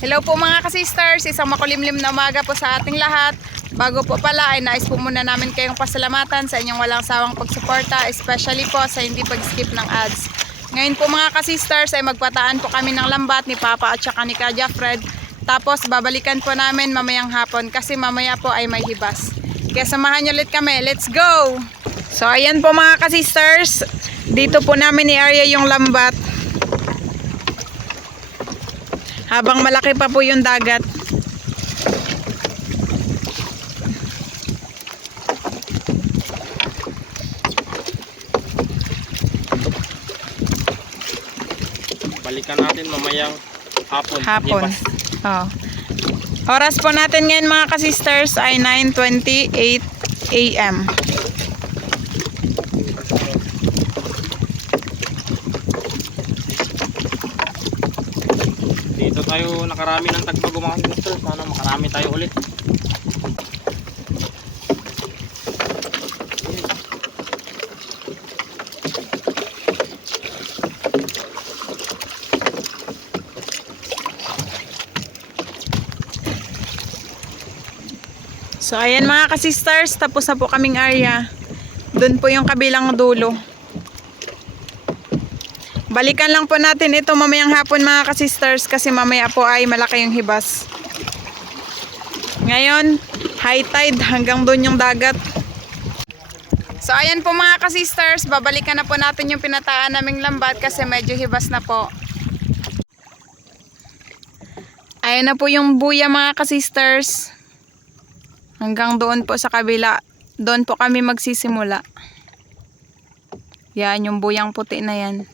Hello po mga ka-sisters, isang makulimlim na umaga po sa ating lahat. Bago po pala ay nais po muna namin kayong pasalamatan sa inyong walang sawang pagsuporta, especially po sa hindi pag-skip ng ads. Ngayon po mga ka-sisters ay magpataan po kami ng lambat ni Papa at saka ni Kaja Fred. Tapos babalikan po namin mamayang hapon kasi mamaya po ay may hibas. Kaya samahan nyo ulit kami, let's go! So ayan po mga ka-sisters, dito po namin i-area yung lambat. Habang malaki pa po yung dagat. Balikan natin mamayang hapon. Hapon. Oh. Oras po natin ngayon mga ka-sisters ay 9:28 AM. Dito tayo nakarami ng tagbago mga sister. Sana makarami tayo ulit. So ayan mga ka-sisters, tapos na po kaming area. Doon po yung kabilang dulo. Balikan lang po natin ito mamayang hapon mga ka-sisters kasi mamaya po ay malaki yung hibas. Ngayon, high tide hanggang doon yung dagat. So ayan po mga ka-sisters, babalikan na po natin yung pinataan naming lambat kasi medyo hibas na po. Ayan na po yung buya mga ka-sisters. Hanggang doon po sa kabila, doon po kami magsisimula. Yan, yung buyang puti na yan.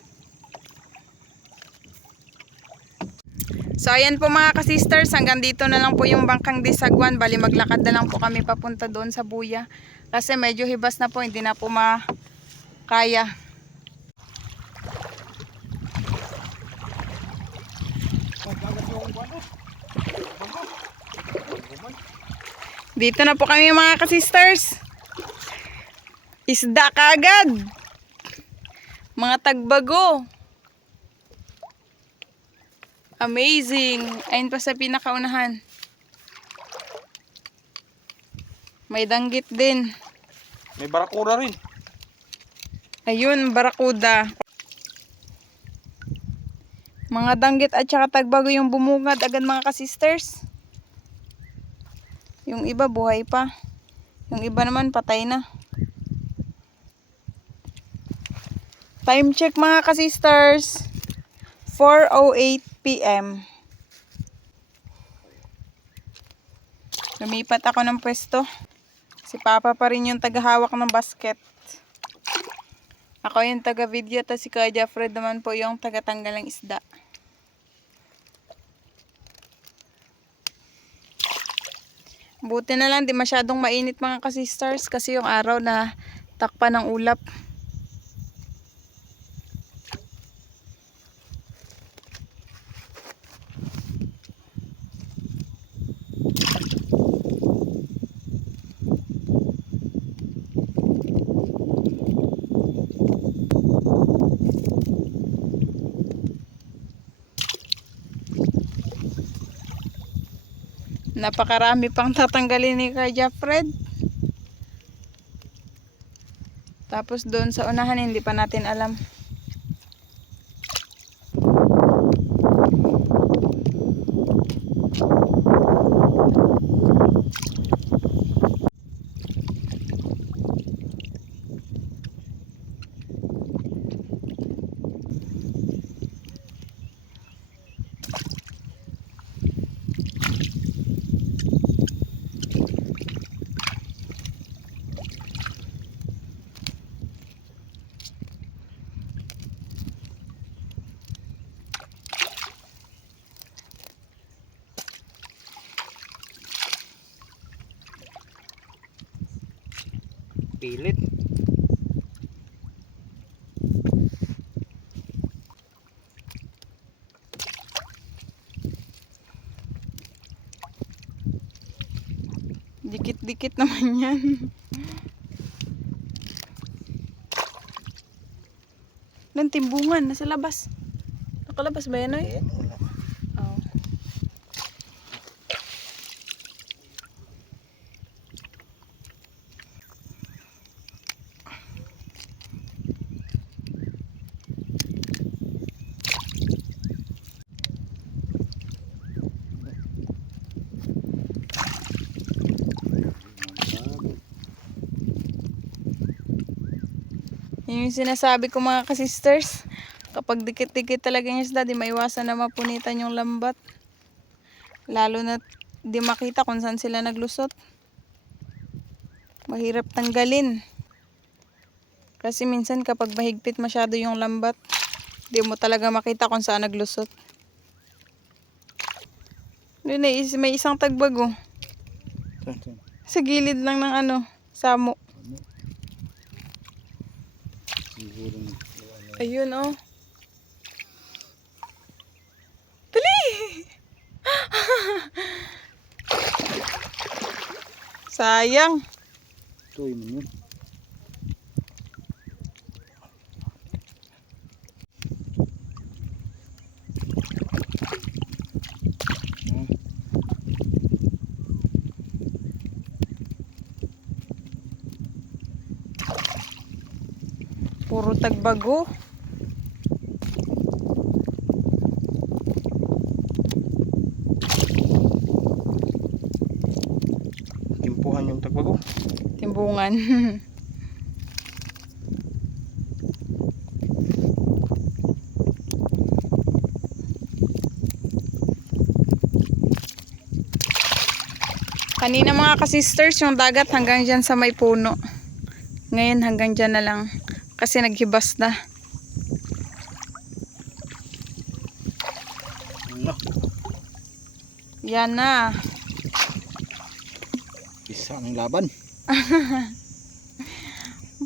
So ayan po mga ka-sisters, hanggang dito na lang po yung bangkang Disagwan. Bali maglakad na lang po kami papunta doon sa buya. Kasi medyo hibas na po, hindi na po makaya. Dito na po kami mga ka-sisters. Isda kaagad. Mga tagbago. Amazing. Ayun pa sa pinakaunahan. May danggit din. May barakuda rin. Ayun, barakuda. Mga danggit at saka tagbago yung bumungad agad mga ka-sisters. Yung iba buhay pa. Yung iba naman patay na. Time check mga ka-sisters. 4:08 PM. Lumipat ako ng pwesto. Si Papa pa rin yung tagahawak ng basket. Ako yung taga-video at si Kaja Fred naman po yung taga-tanggal ng isda. Buti na lang di masyadong mainit mga ka-sisters kasi yung araw na takpan ng ulap. Napakarami pang tatanggalin ni Kaja Fred. Tapos doon sa unahan hindi pa natin alam. Pilit. Dikit-dikit naman yan. Ng timbungan, nasa labas. Nakalabas ba yan, oy? Wala. Oh. Yun yung sinasabi ko mga kasisters. Kapag dikit-dikit talaga yung isda, di maiwasan na mapunitan yung lambat. Lalo na di makita kung saan sila naglusot. Mahirap tanggalin. Kasi minsan kapag mahigpit masyado yung lambat, di mo talaga makita kung saan naglusot. Doon may isang tagbago. Sa gilid lang ng samo. Ayun oh. Dali! Sayang. Tuloy mo yun. Puro tagbago. Timpuhan yung tagbago. Timbungan. Kanina mga kasisters, yung dagat hanggang dyan sa may puno. Ngayon hanggang dyan na lang. Kasi naghibas na. No. Yan na. Isa ng laban.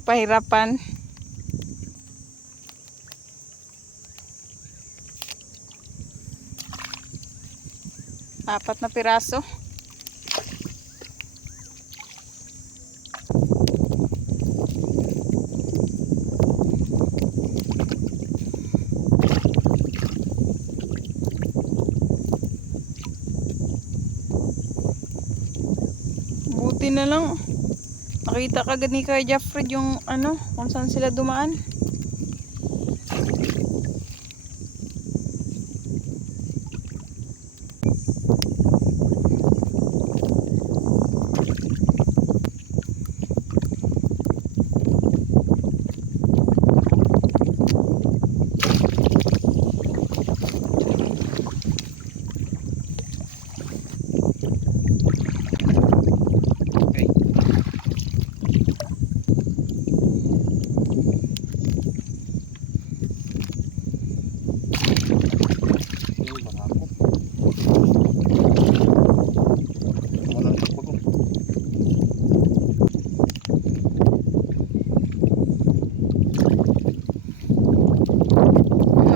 Pahirapan. Apat na piraso. Buti na lang. Nakita kagad ni Kuya Jeffrey yung kung saan sila dumaan.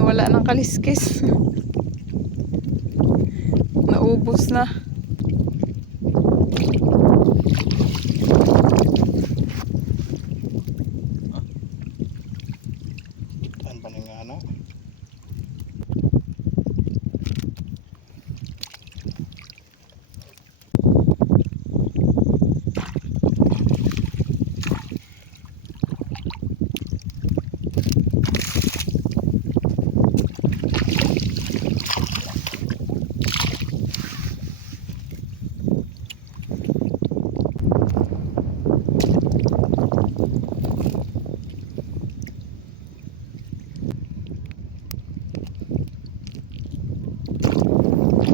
Wala nang kaliskis. Naubos na. Saan pa nga ano?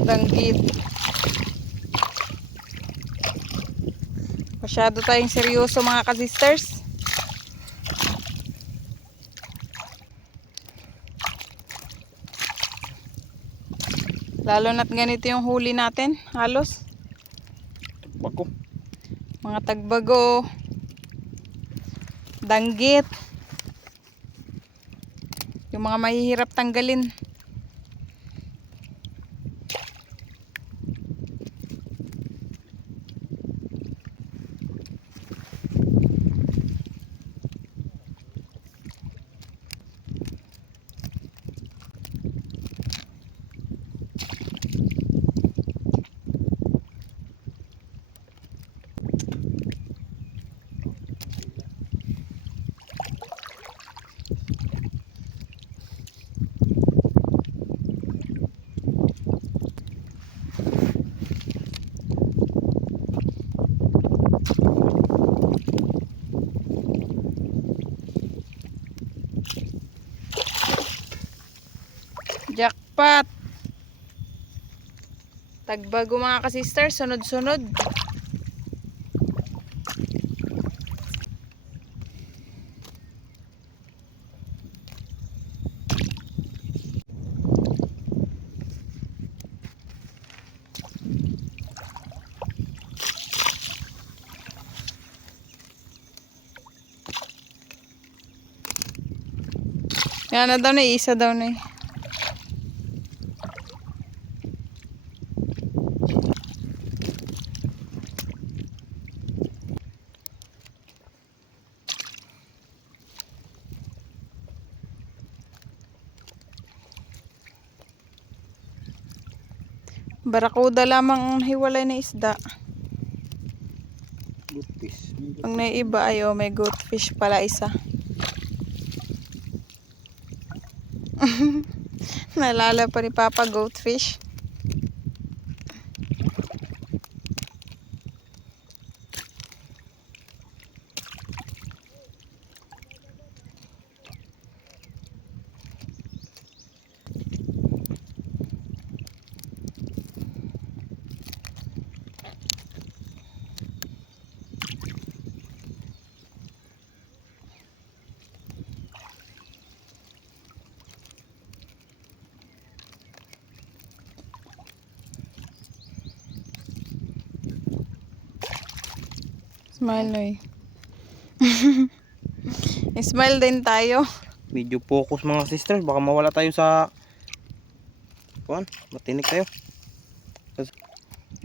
Danggit. Masyado tayong seryoso mga kasisters. Lalo na't ganito yung huli natin. Halos. Tagbago. Mga tagbago. Danggit. Yung mga mahihirap tanggalin. apat. Tagbago mga ka-sister, sunod-sunod. Yan na daw na, isa daw na. Barakuda lamang ang hiwalay na isda. Good fish. Pag naiiba ay oh, may goldfish pala isa. Nalala pa ni Papa goldfish. Smile Noy. Smile din tayo. Medyo focus mga sisters. Baka mawala tayo sa... Kuan, matinik tayo.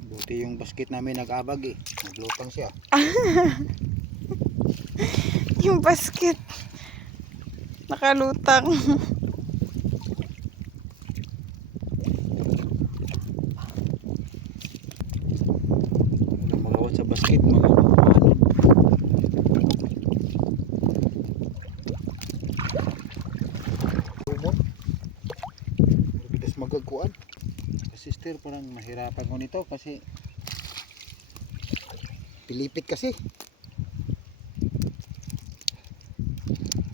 Buti yung basket namin nag-abag eh. Naglutang siya. Yung basket. Nakalutang. Walang magawad sa basket. Mga lumon. Bidas magagkuan. Sister, parang mahirapan ko nito kasi pilipit kasi.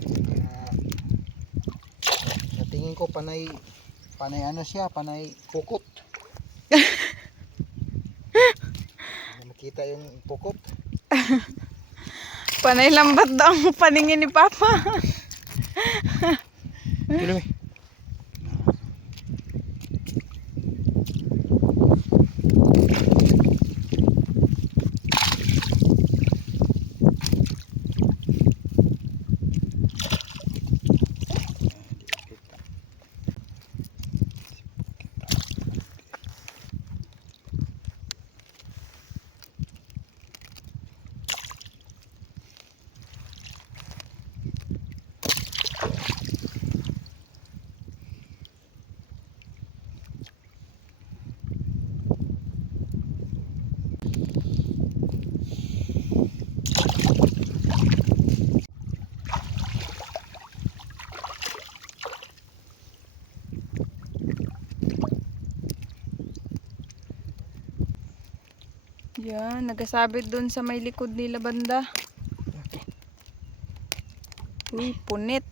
Kaya, sa tingin ko panay ano siya, panay pukot. Makita yung pukot. Panay lambat daw ang paningin ni Papa. Kilo eh. Yan, nagasabit dun sa may likod nila banda. Uy, punit.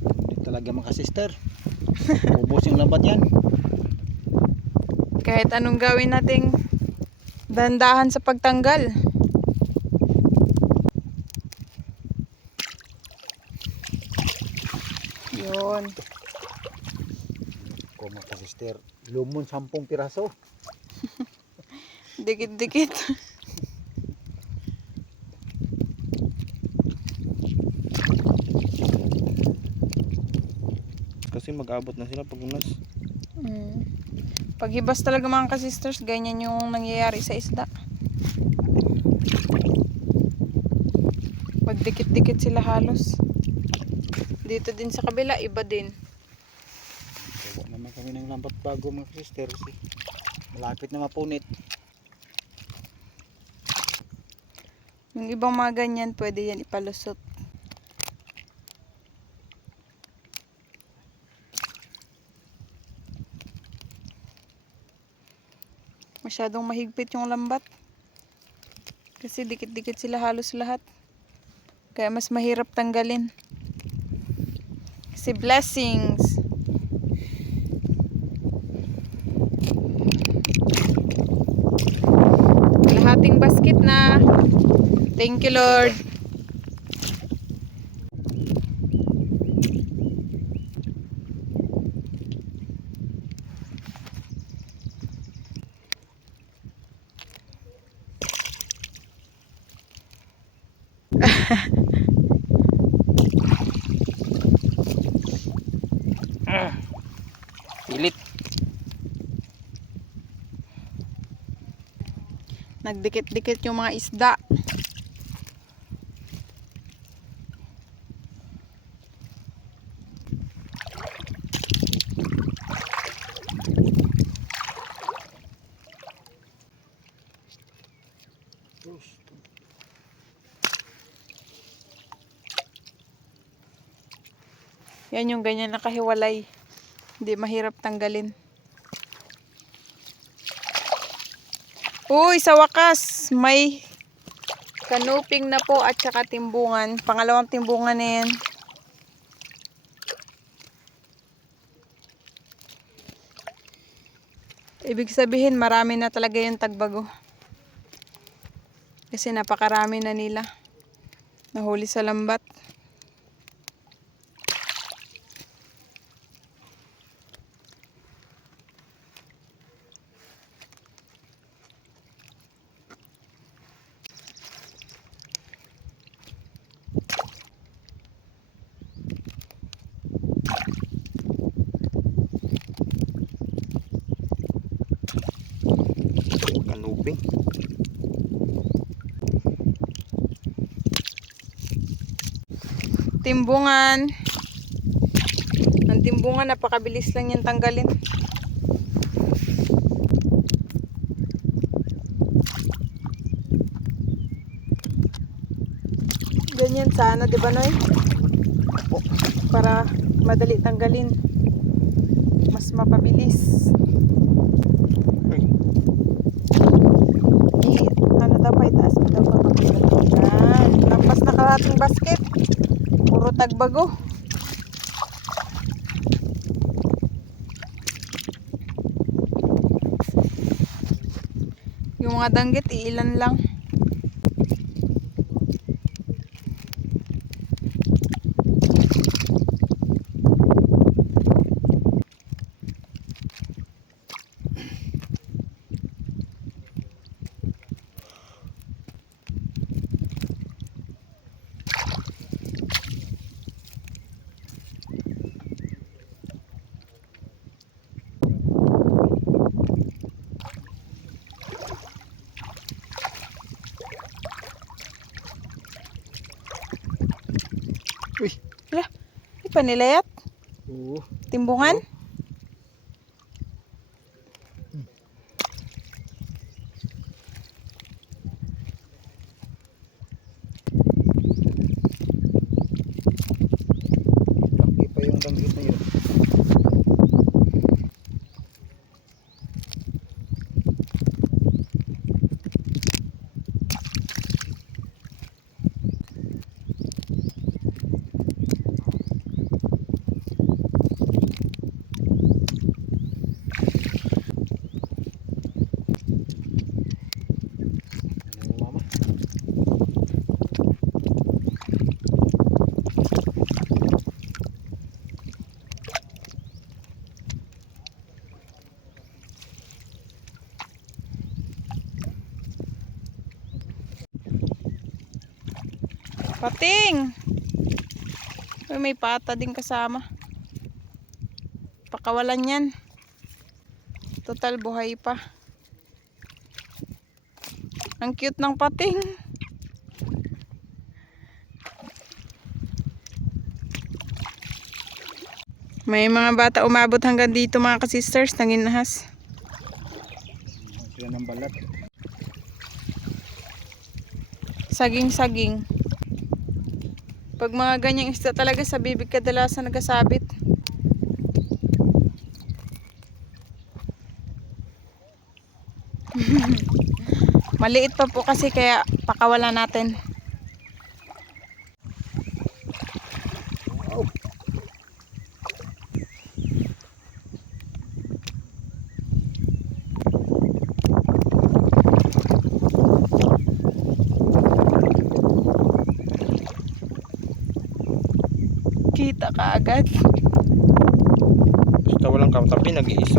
Hindi talaga makasister. Ubos yung lambat yan. Kahit anong gawin nating dandahan sa pagtanggal. Yun. Ko makasister. Lumon 10 piraso. Dikit-dikit. Kasi mag-abot na sila pag unas. Paghibas talaga mga ka-sisters, ganyan yung nangyayari sa isda. Magdikit-dikit sila halos. Dito din sa kabila, iba din. Gawa naman kami ng lambat bago mga sister. Malapit na mapunit. Yung ibang mga ganyan, pwede yan ipalusot. Masyadong mahigpit yung lambat. Kasi dikit-dikit sila halos lahat. Kaya mas mahirap tanggalin. Kasi Si Blessings. Kalahating basket na. Thank you, Lord. Pilit. Nagdikit-dikit yung mga isda. Yan yung ganyan nakahiwalay. Hindi mahirap tanggalin. Uy, sa wakas, may kanuping na po at saka timbungan. Pangalawang timbungan na yan. Ibig sabihin, marami na talaga yung tagbago. Kasi napakarami na nila. Nahuli sa lambat. Kanuping. Timbungan. Ang timbungan, napakabilis lang yan tanggalin. Ganyan sana, di ba, Noy? Para madali tanggalin. Mas mapabilis. Ano daw pa, itaas mo daw pa. Yan. Lampas na kalahating basket. Puro tagbago. Yung mga danggit, iilan lang. Uy. Wala. May panilayat. Oo. Timbungan. Laki pa yung danggit na yun. Pating! Uy, may pata din kasama. Pakawalan yan. Total buhay pa. Ang cute ng pating. May mga bata umabot hanggang dito mga kasisters. Nanginahas. Sila ng balat. Saging-saging. Pag mga ganyang isda talaga sa bibig kadalasan nagasabit. Maliit pa po kasi kaya pakawalan natin. Kita ka agad. Basta walang katabi, nag-iisa.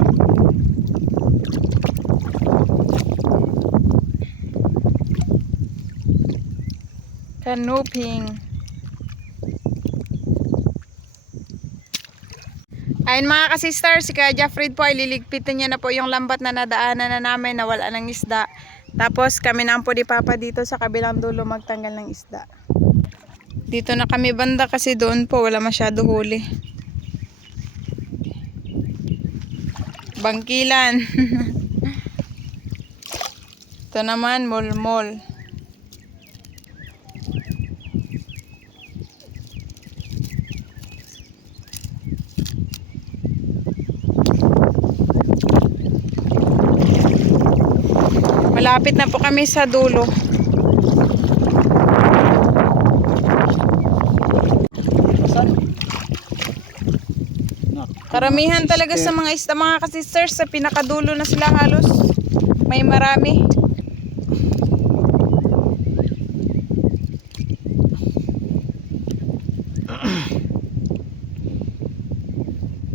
Kanuping. Ayun mga ka-sister, si Kuya Jeffrey po ay liligpitin niya na po yung lambat na nadaanan na namin na wala ng isda. Tapos kami na po ni Papa dito sa kabilang dulo magtanggal ng isda. Dito na kami banda kasi doon po wala masyado huli. Bangkilan. Ito naman, mol-mol. Malapit na po kami sa dulo. Karamihan talaga sa mga isda mga ka-sisters sa pinakadulo na sila halos. May marami.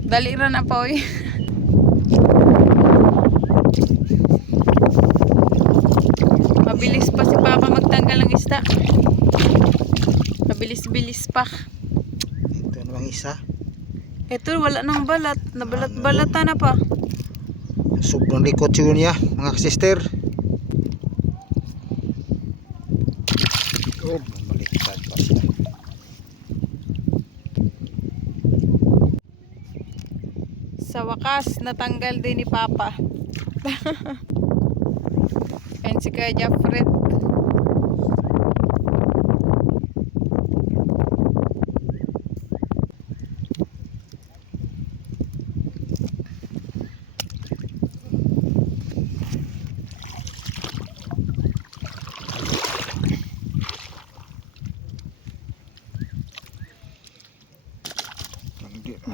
Dali ra na po eh. Mabilis pa si Papa magtanggal ng isda. Mabilis-bilis pa. Ito namang isa. Ito wala nang balat. Nabalat-balatan na pa. Sobrang likot yun niya, mga sister. Oh, baliktad pa. Sa wakas, natanggal din ni Papa. Ayan si Kuya Jeffrey.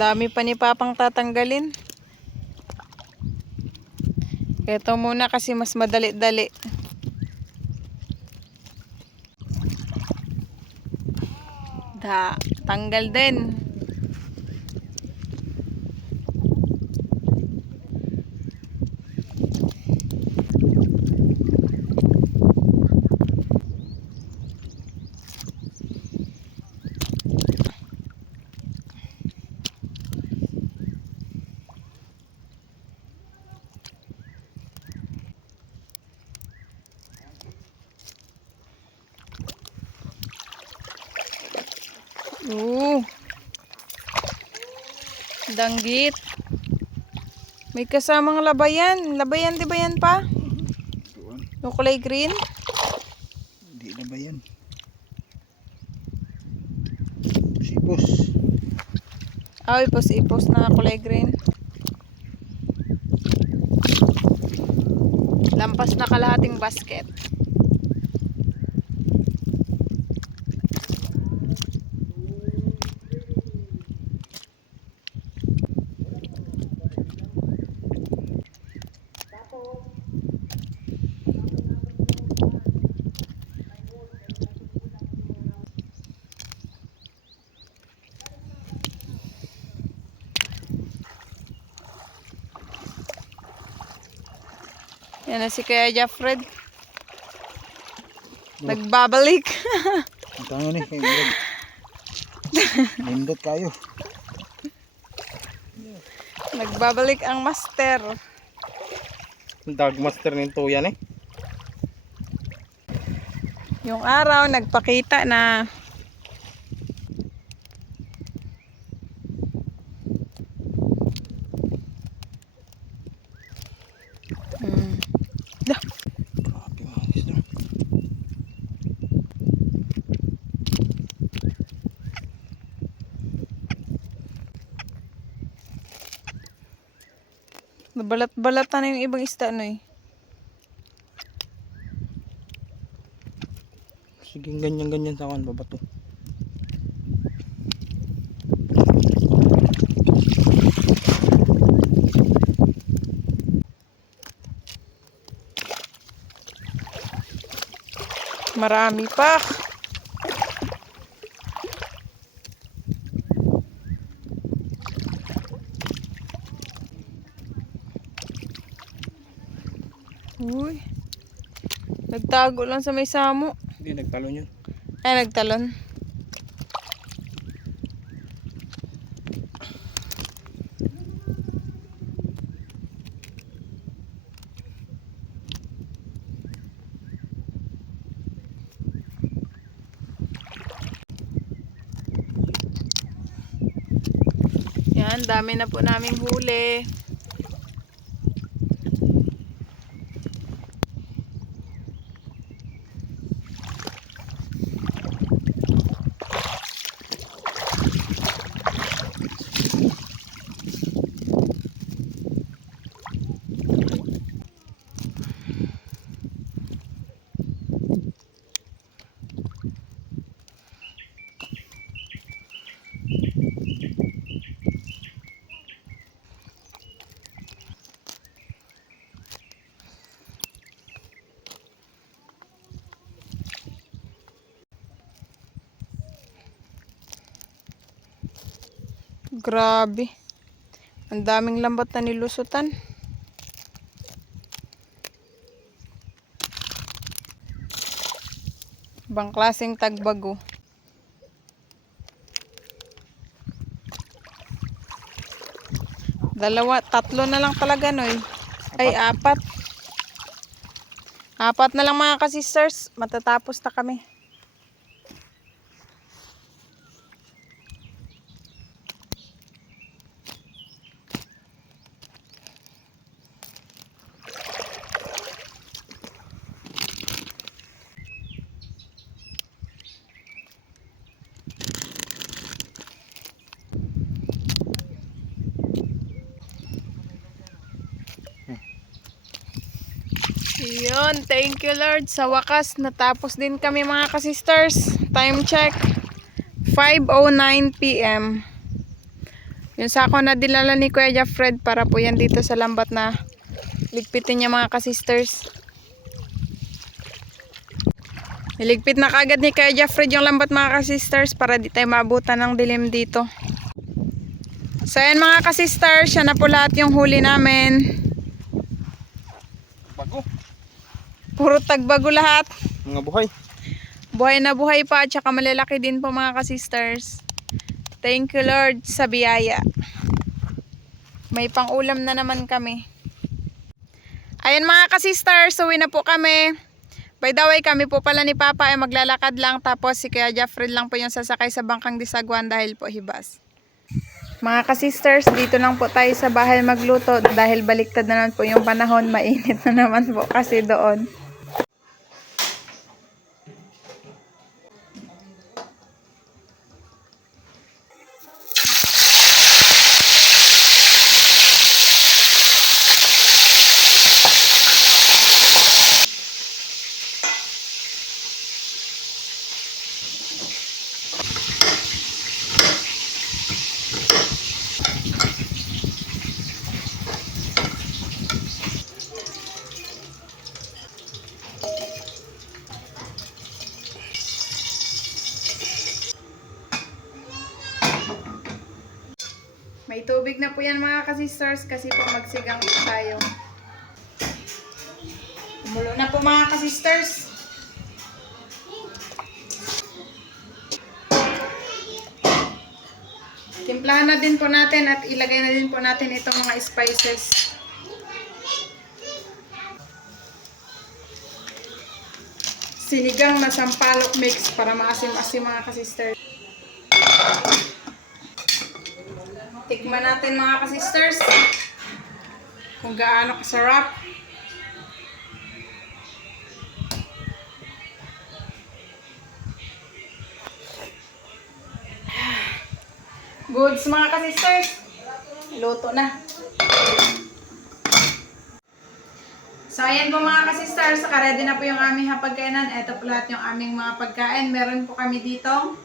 Dami pa ni Papang tatanggalin. Ito muna kasi mas madali-dali. Tanggal din. Danggit. May kasamang labayan. Labayan, di ba yan pa? Yung kulay green? Hindi na ba yan? Sipos. Ay, ipos na kulay green. Lampas na kalahating basket. Yan na si Kuya Jeffrey. Nagbabalik. Ang tango ni. Lindot kayo. Nagbabalik ang master. Dogmaster nito yan eh. Yung araw nagpakita na. Grabe mga sister. Nabalat-balatan na yung ibang isda no eh. Sige, ganyan-ganyan sa akin, babato. Marami pa. Uy. Nagtago lang sa may samo. Hindi, nagtalon yun. Ay, nagtalon. Yan, dami na po naming huli. Grabe. Ang daming lambat na nilusutan. Ibang klaseng tagbago. Tatlo na lang talaga no eh. Ay, apat. Apat na lang mga ka-sisters. Matatapos na kami. Yun, thank you Lord. Sa wakas, natapos din kami mga ka-sisters. Time check, 5:09 PM. Yung sako na dinala ni Kuya Jeffred para po yan dito sa lambat na ligpitin niya mga ka-sisters. Niligpit na kagad ni Kuya Jeffred yung lambat mga ka-sisters para di tayo maabutan ng dilim dito. So yan mga ka-sisters, yan na po lahat yung huli namin. Bago. Puro tagbago lahat. Mga buhay. Buhay na buhay pa at saka malalaki din po mga ka-sisters. Thank you Lord sa biyaya. May pang-ulam na naman kami. Ayan mga ka-sisters, uwi na po kami. By the way, kami po pala ni Papa ay maglalakad lang. Tapos si Kuya Jeffrey lang po yung sasakay sa bangkang disagwan dahil po hibas. Mga ka-sisters, dito lang po tayo sa bahay magluto. Dahil baliktad na naman po yung panahon, mainit na naman po kasi doon. May tubig na po yan mga ka-sisters kasi po magsigang po tayo. Kumulo na po mga ka-sisters. Timplahan na din po natin at ilagay na din po natin itong mga spices. Sinigang na sampalok mix para maasim-asim mga ka-sisters. Tikman natin mga ka-sisters kung gaano kasarap. Goods mga ka-sisters. Luto na. So ayan po mga ka-sisters, ready na po yung aming hapagkainan. Ito po lahat yung aming mga pagkain. Meron po kami dito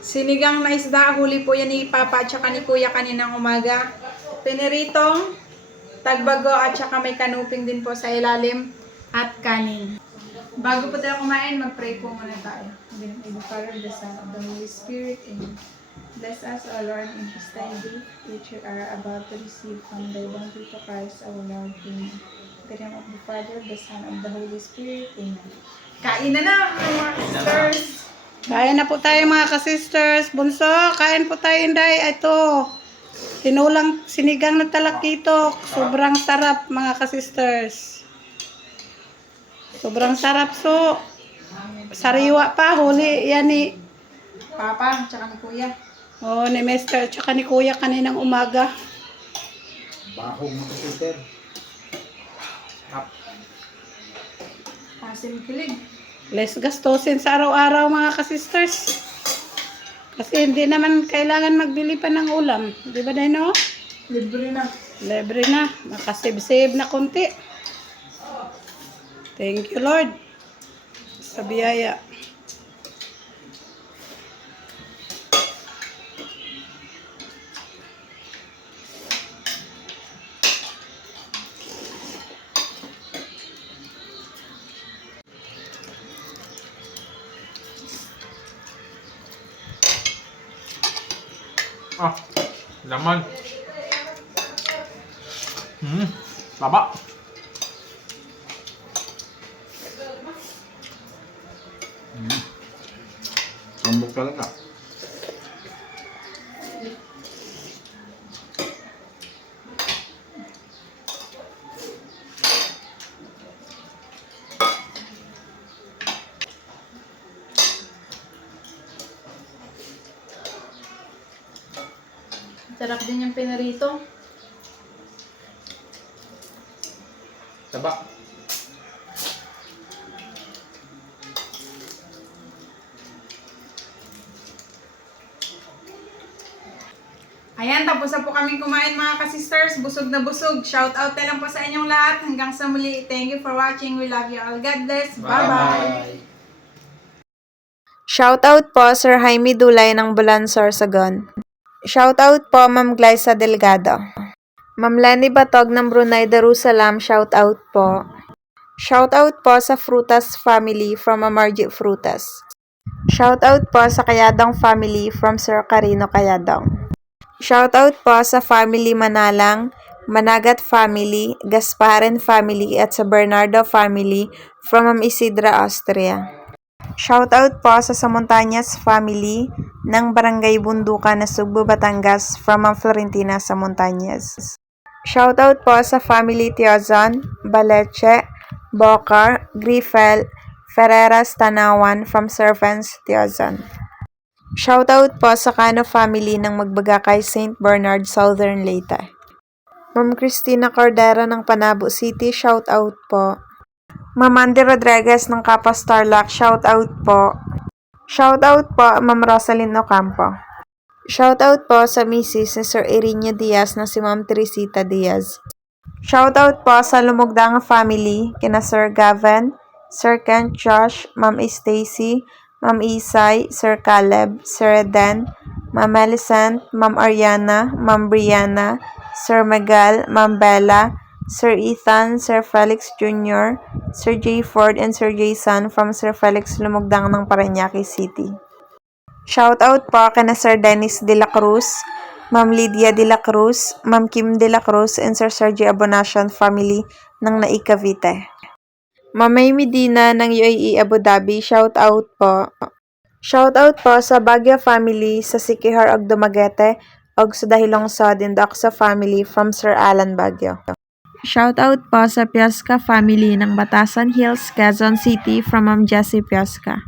sinigang na isda, huli po yan ni Papa at saka ni Kuya kaninang umaga. Piniritong tagbago at saka may kanuping din po sa ilalim at kanin. Bago po tayo kumain, mag-pray po muna tayo. In the name of the Father, the Son, of the Holy Spirit, Amen. Bless us, O Lord, in this time which we are about to receive from thy bounty to Christ our Lord. Amen. the name of the Father, the Son, of the Holy Spirit. Amen. Kain na mga sisters. Kain na po tayo mga ka-sisters. Bunso, kain po tayo, Inday. Ito, tinulang sinigang na talakitok. Sobrang sarap mga ka-sisters. Sobrang sarap. So, sariwa pa. Huli yan ni Papa, tsaka ni Kuya. ni Mr. Tsaka ni Kuya kaninang umaga. Baho mga sister. Asim kilig. Less gastusin sa araw-araw mga ka-sisters. Kasi hindi naman kailangan magbili pa ng ulam. Di ba, Dino? Libre na. Libre na. Makasib-sib na konti. Thank you, Lord. Sa biyaya. Ah, laman. Baba. Sambok talaga. Sarap din yung pinarito. Taba. Ayan, tapos na po kami kumain mga ka-sisters. Busog na busog. Shout out na lang po sa inyong lahat. Hanggang sa muli. Thank you for watching. We love you all. God bless. Bye-bye. Shoutout po Sir Jaime Dulay ng Bulan, Sorsogon. Shoutout po Ma'am Glyza Delgado. Ma'am Lenny Batog ng Brunei Darussalam, shoutout po. Shoutout po sa Frutas family from Amarji Frutas. Shoutout po sa Kayadong family from Sir Carino Kayadong. Shoutout po sa family Manalang, Managat family, Gasparen family at sa Bernardo family from Ma'am Isidra, Austria. Shoutout po sa Samontanyas family ng Barangay Bundukan na Sugbo, Batangas from Ma'am Florentina Samontanyas. Shoutout po sa family Tiozon, Baleche, Bocar, Grifel, Ferreras Tanawan from Sir Vance Tiozon. Shoutout po sa Cano family ng Magbagakay, St. Bernard, Southern Leyte. Ma'am Cristina Cordera ng Panabo City, shoutout po. Ma'am Andy Rodriguez ng Kapas Tarlac, shoutout po. Shoutout po Ma'am Rosalyn Ocampo. Shoutout po sa Mrs. ni Sir Irinio Diaz na si Ma'am Teresita Diaz. Shoutout po sa Lumugdang family kina Sir Gavin, Sir Kent Josh, Ma'am Stacy, Ma'am Isay, Sir Caleb, Sir Eden, Ma'am Melisant, Ma'am Ariana, Ma'am Brianna, Sir Miguel, Ma'am Bella, Sir Ethan, Sir Felix Jr., Sir J. Ford, and Sir Jason from Sir Felix Lumugdang ng Parañaque City. Shoutout po kina Sir Dennis de la Cruz, Ma'am Lydia de la Cruz, Ma'am Kim de la Cruz, and Sir Sergio Abonacion family ng Nai Cavite. Ma'am May Medina ng UAE Abu Dhabi, shoutout po. Shoutout po sa Bagya family sa Sikihor ug Dumaguete ug sa Dahilong Sod and Doxa family from Sir Alan Bagyo. Shoutout po sa Piasca family ng Batasan Hills, Quezon City from Ma'am Jessie Piasca.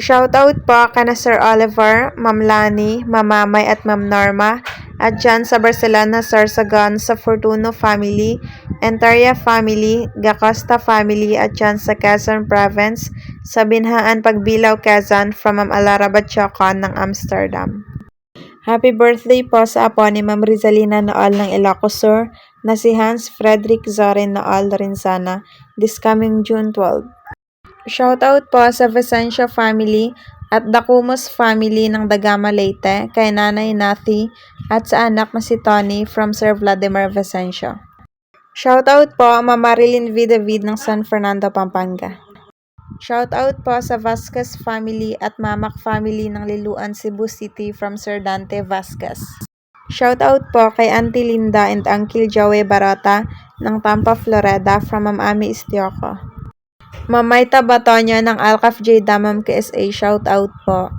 Shoutout po kana Sir Oliver, Ma'am Lani, Ma'am Mamay at Ma'am Norma at dyan sa Barcelona, Sorsogon sa Fortuno family, Entaria family, Gacosta family at dyan sa Quezon Province sa Binhaan Pagbilaw, Quezon from Ma'am Alara Batchocon ng Amsterdam. Happy birthday po sa apo ni Ma'am Rizalina Noal ng Ilocos Sur na si Hans Frederick Zorin Noal Lorenzana this coming June 12. Shoutout po sa Vicencio family at Dacumos family ng Dagama Leyte kay Nanay Nathy at sa anak na si Tony from Sir Vladimir Vicencio. Shoutout po Ma'am Marilyn V. David ng San Fernando, Pampanga. Shoutout po sa Vasquez family at Mamak family ng Liluan, Cebu City from Sir Dante Vasquez. Shoutout po kay Auntie Linda and Uncle Joey Barata ng Tampa, Florida from Ma'am Ami Istioco. Ma'am Maita Batonyo ng Alcaf J. Damam KSA, shout out po.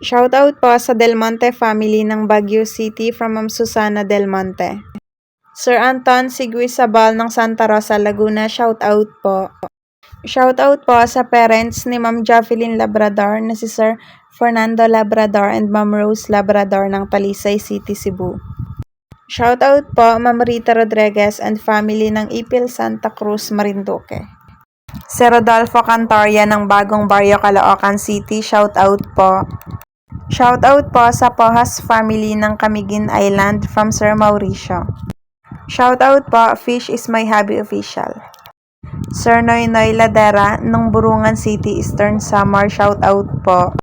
Shout out po sa Del Monte family ng Baguio City from Ma'am Susana Del Monte. Sir Anton Siguizabal ng Santa Rosa, Laguna, shout out po. Shout out po sa parents ni Ma'am Javelyn Labrador na si Sir Fernando Labrador and Ma'am Rose Labrador ng Talisay City, Cebu. Shout out po Ma'am Rita Rodriguez and family ng Ipil Santa Cruz, Marinduque. Si Rodolfo Cantoria ng Bagong Barrio, Caloocan City, shout out po. Shout out po sa Pohas family ng Camiguin Island from Sir Mauricio. Shout out po, Fish is my hobby official. Sir Noynoy Ladera ng Burungan City, Eastern Samar, shout out po.